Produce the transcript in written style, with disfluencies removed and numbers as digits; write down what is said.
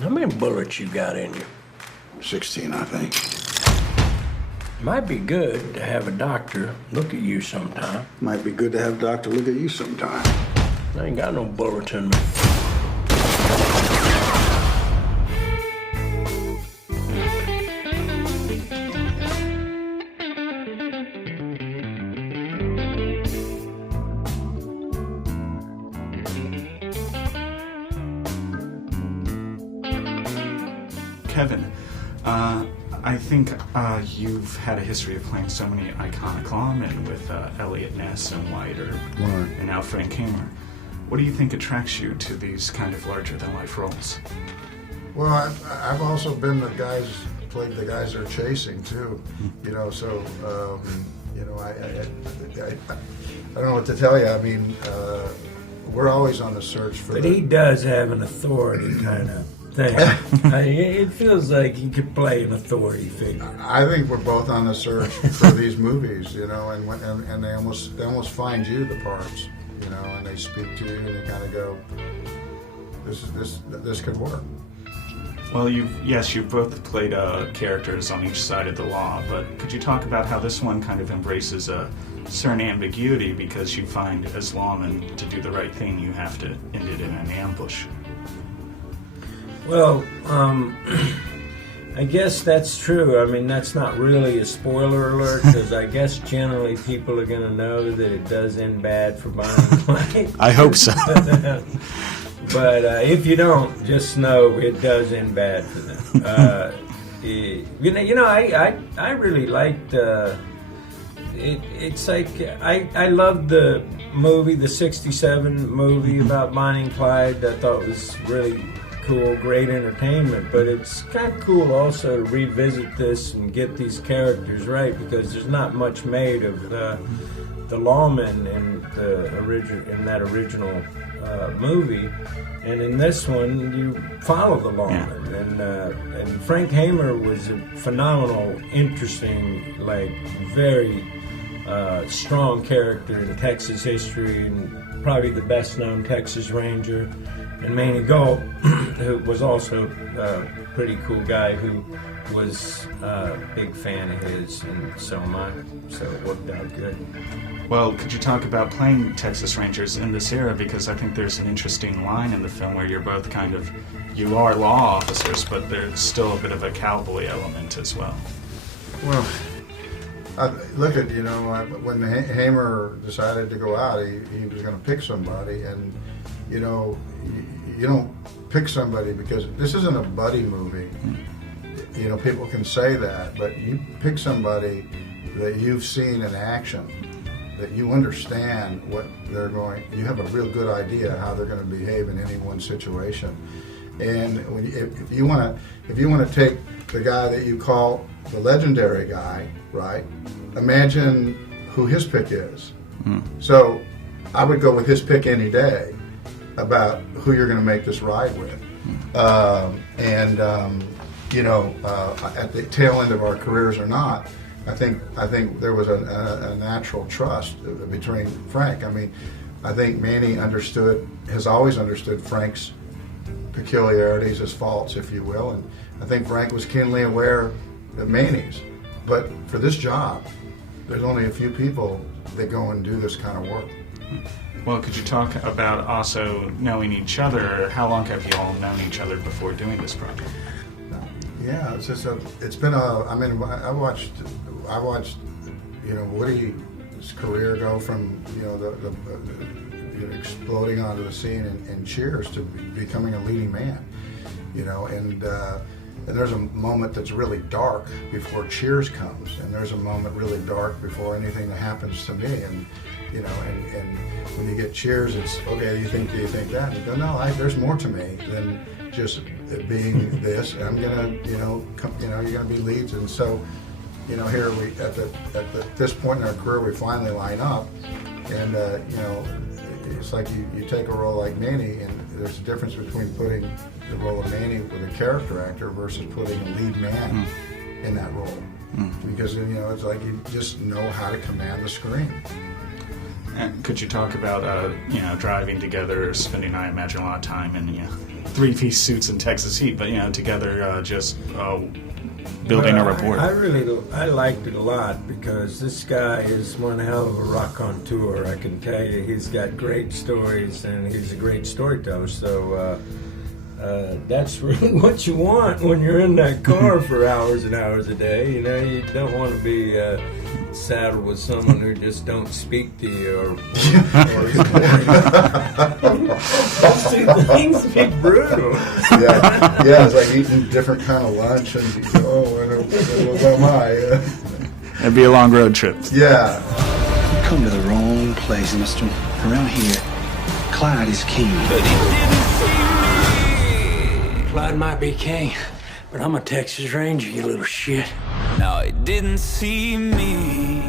How many bullets you got in you? 16, I think. Might be good to have a doctor look at you sometime. Might be good to have a doctor look at you sometime. I ain't got no bullets in me. Kevin, I think you've had a history of playing so many iconic lawmen with Elliot Ness and White, and now Frank Hamer. What do you think attracts you to these kind of larger-than-life roles? Well, I've also been played the guys they're chasing too. You know, so you know, I don't know what to tell you. I mean, we're always on the search for. But he does have an authority kind of thing. It feels like he could play an authority figure. I think we're both on the search for these movies, you know, and they almost find you the parts, you know, and they speak to you and they kind of go, this could work. Well, you've both played characters on each side of the law, but could you talk about how this one kind of embraces a certain ambiguity, because you find as lawmen to do the right thing you have to end it in an ambush? Well, I guess that's true. I mean, that's not really a spoiler alert, because I guess generally people are going to know that it does end bad for Bonnie and Clyde. I hope so. But if you don't, just know it does end bad for them. You know, I really liked it. It's like I loved the movie, the '67 movie about Bonnie and Clyde. I thought it was really cool, great entertainment. But it's kind of cool also to revisit this and get these characters right, because there's not much made of the lawmen in that original movie, and in this one you follow the lawmen, and Frank Hamer was a phenomenal, interesting, like very strong character in Texas history, and probably the best known Texas Ranger, and Maney Gault, who was also a pretty cool guy who was a big fan of his, and so am I, so it worked out good. Well, could you talk about playing Texas Rangers in this era? Because I think there's an interesting line in the film where you're both you are law officers, but there's still a bit of a cowboy element as well. Well, look at, you know, when Hamer decided to go out, he was going to pick somebody, and, you know, you don't pick somebody because this isn't a buddy movie. You know, people can say that, but you pick somebody that you've seen in action, that you understand what they're going. You have a real good idea how they're going to behave in any one situation. And if you want to take the guy that you call the legendary guy, right? Imagine who his pick is. So I would go with his pick any day about who you're going to make this ride with. You know, at the tail end of our careers or not, I think there was a natural trust between Frank. I mean, I think Maney has always understood Frank's peculiarities, his faults, if you will, and I think Frank was keenly aware of Maney's. But for this job, there's only a few people that go and do this kind of work. Well, could you talk about also knowing each other? How long have you all known each other before doing this project? Yeah, it's been I mean, I watched, you know, Woody's career go from, you know, the exploding onto the scene in Cheers to becoming a leading man, you know, and there's a moment that's really dark before Cheers comes, and there's a moment really dark before anything that happens to me, and you know, and when you get Cheers, it's okay. Do you think that? And you go, no, there's more to me than just being this. I'm gonna, you know, you're gonna be leads, and so, you know, here we at this point in our career, we finally line up, and you know, it's like you take a role like Maney, and there's a difference between putting the role of Maney with a character actor versus putting a lead man in that role, because, you know, it's like you just know how to command the screen. And could you talk about, you know, driving together, spending, I imagine, a lot of time in three-piece suits in Texas heat, but together just building a rapport. I liked it a lot because this guy is one hell of a raconteur. I can tell you, he's got great stories and he's a great storyteller. So that's really what you want when you're in that car for hours and hours a day. You don't want to be saddled with someone who just don't speak to you or those two things be brutal. Yeah, it's like eating different kind of lunch and what am I? It'd be a long road trip. Yeah. You come to the wrong place, mister. Around here, Clyde is king. But he didn't see me. Clyde might be king, but I'm a Texas Ranger, you little shit. Now he didn't see me.